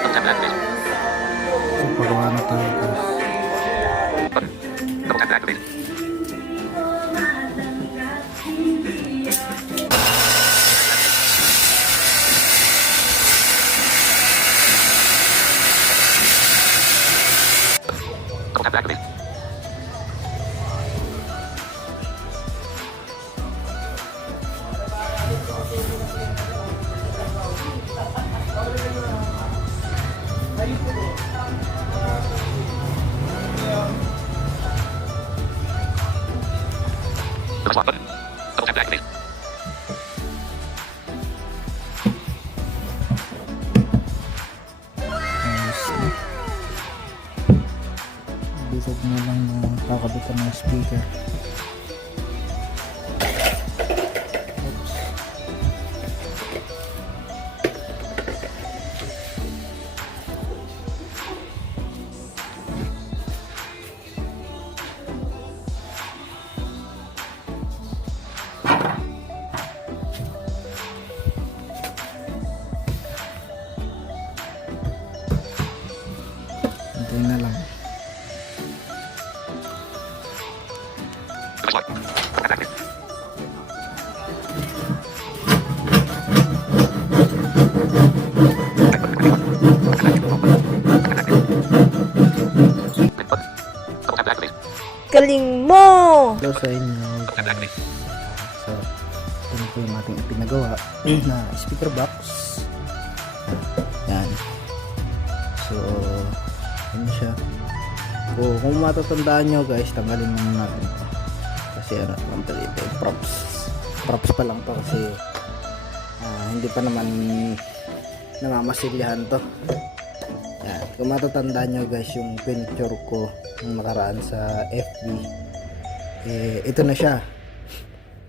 To activate. So, pagawa na tayo guys. Button. Double tap to activate. Kakabitan ng speaker. Galing mo! Hello sa inyo. So, ito po yung ating ipinagawa na speaker box. Yan. So, ano siya. Kung, kung matatandaan nyo guys, tanggalin muna natin ito. Kasi ano, ang dito yung props. Props pa lang to kasi ah, hindi pa naman namamasilyahan to. Yan. Kung matatandaan nyo guys, yung picture ko nung nakaraan sa FB, eh, ito na siya.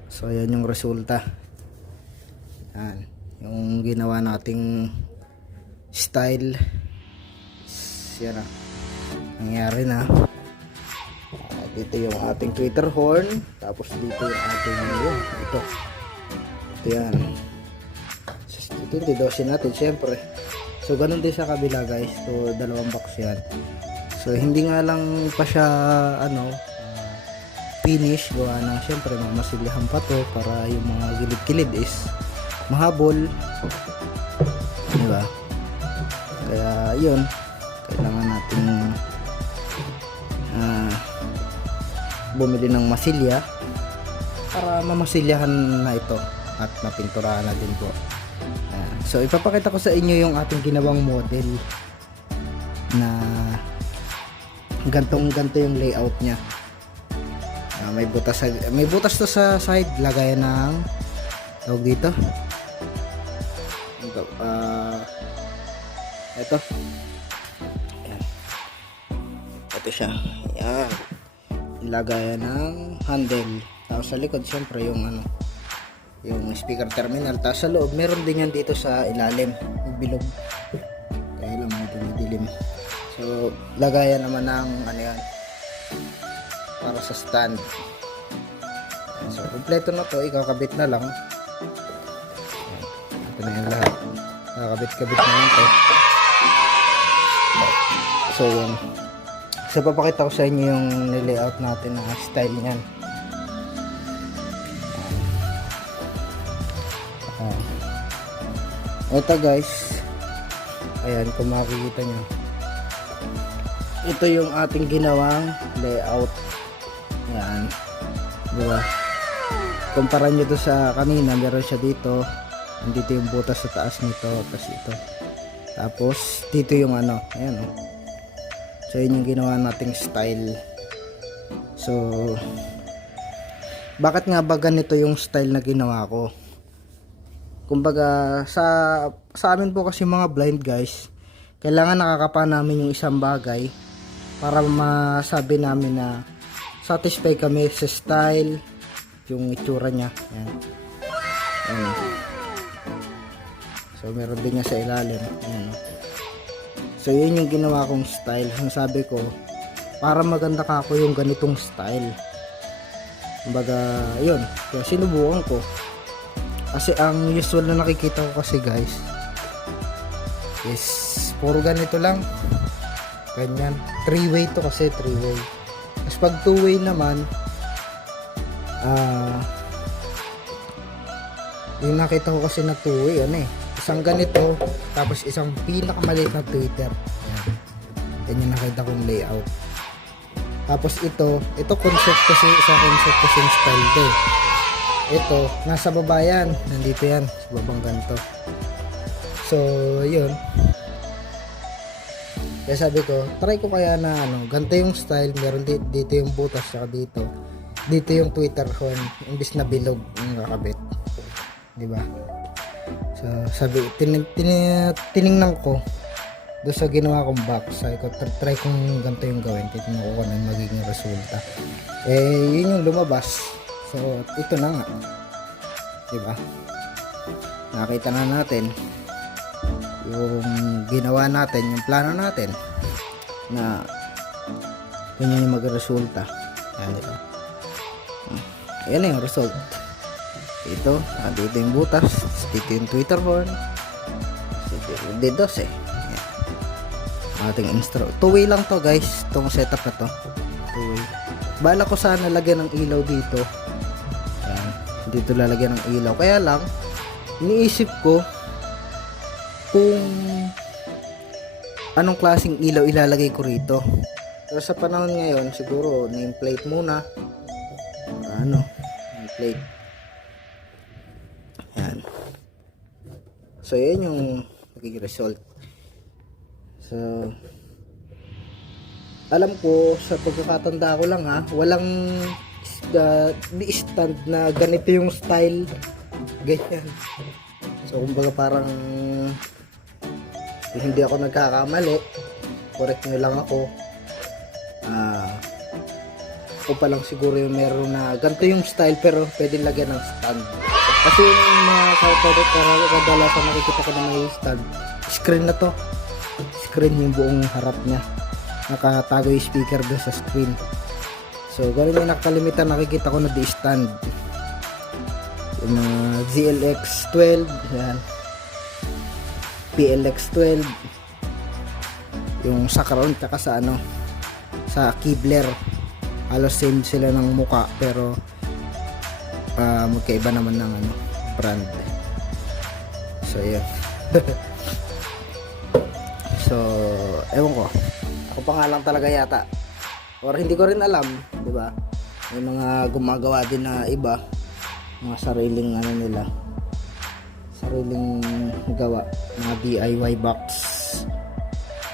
So, ayan yung resulta. Yan. Yung ginawa nating style. Yan na. Nangyari na. Dito yung ating Twitter horn. Tapos dito yung ating yun. Ito. Ito yan. Ito yung didosin natin syempre. So, ganun din sa kabila guys. So, dalawang box yan. So, hindi nga lang pa siya ano, finish gawa ng syempre mamasilihan pa to para yung mga gilid-gilid is mahabol di ba kaya yun kailangan natin bumili ng masilya para mamasilyahan na ito at mapinturahan na din po. Ayan. so ipapakita ko sa inyo yung ating ginawang model na gantong ganto yung layout niya. Ah, may butas may butas to sa side lagayan ng tawag dito. Ito ah ito. Ayan. ito siya. Yan lagayan ng handle tapos sa likod syempre yung ano yung speaker terminal tapos sa loob meron din yan dito sa ilalim yung bilog kaya lang medyo madilim so lagayan naman ng ano yan para sa stand. So, kompleto na to. Ikakabit na lang. Ito na yung lahat. Kakabit-kabit na lang to. So, yun. So, papakita ko sa inyo yung nilayout natin na style niyan. Ayan. Ito guys. Ayan, kung makikita nyo. Ito yung ating ginawang layout. Yan. Di ba? Kumpara nyo to sa kanina, meron siya dito. Andito yung butas sa taas nito. Tapos ito. Tapos, dito yung ano. Ayan o. So, yun yung ginawa nating style. So, bakit nga ba ganito yung style na ginawa ko? Kumbaga, sa, sa amin po kasi mga blind guys, kailangan nakakapa namin yung isang bagay para masabi namin na satisfy kami sa style yung itsura niya yan Ayan. so meron din niya sa ilalim Ayan. So yun yung ginawa kong style ang sabi ko para maganda ka ako yung ganitong style kumbaga yun kaya sinubukan ko kasi ang usual na nakikita ko kasi guys is puro ganito lang. Ganyan. Three-way to kasi three-way. Tapos pag two-way naman, ah, yung nakita ko kasi na two-way, ano eh. Isang ganito, tapos isang pinakamaliit na Twitter. Yan. Yan yung nakita kong layout. Tapos ito, ito concept kasi, isa concept kasi style to eh. Ito, nasa baba yan. Nandito yan, sa babang ganito. So, yun. Kaya sabi ko, try ko kaya na ano, ganito yung style, meron dito, dito yung butas, saka dito. Dito yung Twitter horn, imbis na bilog yung kakabit. Di ba? So, sabi, tin, tin, tiningnan ko, doon sa ginawa kong box, sabi ko, tr- try kong ganito yung gawin, titignan ko kung ano magiging resulta. Eh, yun yung lumabas. So, ito na nga. Di ba? Nakita na natin yung ginawa natin, yung plano natin na ganyan yung magresulta. Ayan, di ba? Hmm. Ayan yung result. Ito, dito yung butas, dito yung Twitter horn, dito yung DDoS eh. Ayan. Ating instro. Two-way lang to guys, tong setup na to. Two-way. Bala ko sana lagyan ng ilaw dito. Ayan. Dito lalagyan ng ilaw. Kaya lang, iniisip ko kung anong klaseng ilaw ilalagay ko rito. Pero sa panahon ngayon, siguro nameplate muna. Ano, nameplate. Yan. So, yan yung magiging result. So, alam ko, sa pagkakatanda ko lang ha, walang uh, stand na ganito yung style. Ganyan. So, kumbaga parang hindi ako nagkakamali, correct nyo lang ako. Ah, ako pa lang siguro yung meron na ganito yung style pero pwede lagyan ng stand. Kasi yung mga kapatid kadalasan nakikita ko na may stand, screen na to. Screen yung buong harap niya. Nakatago yung speaker doon sa screen. So, ganun yung nakalimitan nakikita ko na di stand yung mga ZLX 12 yan PLX 12 yung sa crown tsaka sa ano sa Kibler halos same sila ng muka pero ah magkaiba naman ng ano brand so yun. So ewan ko. Ako pa nga lang talaga yata. Or hindi ko rin alam di ba? May mga gumagawa din na iba. Mga sariling ano nila. Sariling gawa. Mga DIY box.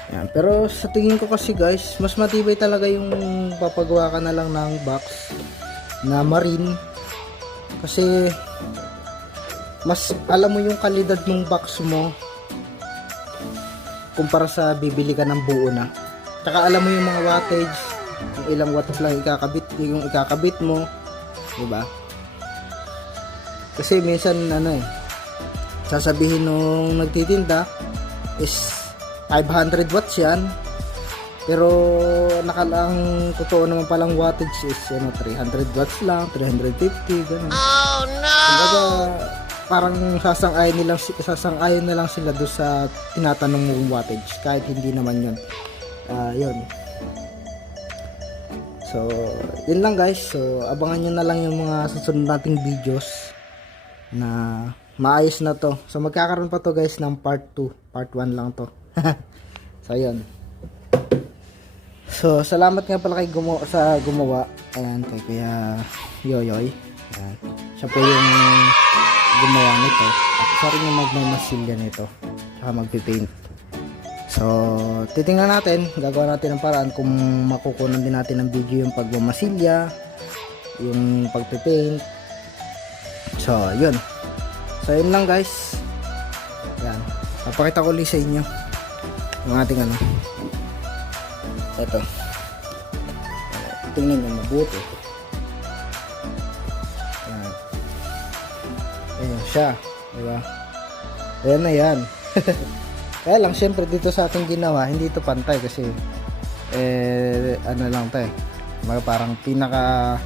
Yan. pero sa tingin ko kasi guys mas matibay talaga yung papagawa ka na lang ng box na marine kasi mas alam mo yung kalidad ng box mo kumpara sa bibili ka ng buo na tsaka alam mo yung mga wattage kung ilang watts lang ikakabit yung ikakabit mo di ba kasi minsan ano eh, sasabihin nung nagtitinda is 500 watts yan. Pero nakalang totoo naman palang wattage is ano, 300 watts lang, 350, ganun. Oh no! Kumbaga, parang sasang-ayon nilang sasang-ayon na lang sila do sa tinatanong mong wattage kahit hindi naman yun. Ah, yun. So, yun lang guys. So, abangan nyo na lang yung mga susunod nating videos na maayos na to. So magkakaroon pa to guys ng part 2. Part 1 lang to. so yun. So salamat nga pala kay gumawa, sa gumawa. Ayan kay Kuya Yoyoy. Ayan. Siya po yung gumawa nito. At siya rin yung magmamasilya nito. Saka magpipaint. So, titingnan natin, gagawa natin ng paraan kung makukunan din natin ng video yung pagmamasilya, yung pagpipaint, So, yun. So, yun lang guys. Yan. Papakita ko ulit sa inyo yung ating ano. Ito. Tingnan nyo mabuti. Yan. Ayan siya. Diba? Ayan na yan. Kaya lang, syempre dito sa ating ginawa, hindi ito pantay kasi eh, ano lang to eh. Mga parang pinaka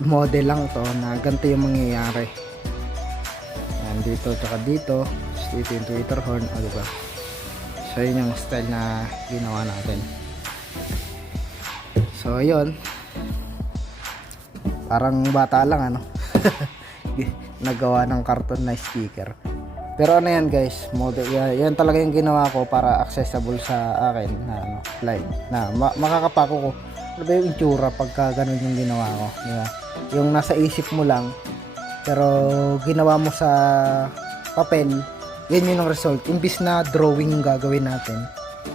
model lang to na ganito yung mangyayari yan dito tsaka dito dito yung Twitter horn, o diba? So, yun yung style na ginawa natin. So, yun. Parang bata lang, ano? Nagawa ng karton na sticker. Pero ano yan guys, model, yan, yan talaga yung ginawa ko para accessible sa akin na ano, live. Na ma- makakapako ko. Ano ba yung itsura pagka ganun yung ginawa ko? Di ba? Yung nasa isip mo lang, pero ginawa mo sa papel, yun yun yung result. Imbis na drawing gagawin natin,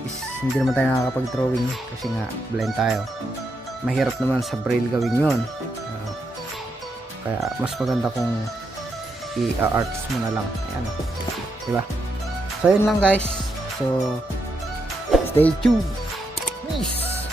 is hindi naman tayo nakakapag-drawing kasi nga blind tayo. Mahirap naman sa braille gawin yun. Ah, kaya mas maganda kung i-arts mo na lang. Ayan. Diba? So, yun lang guys. So, stay tuned. Peace!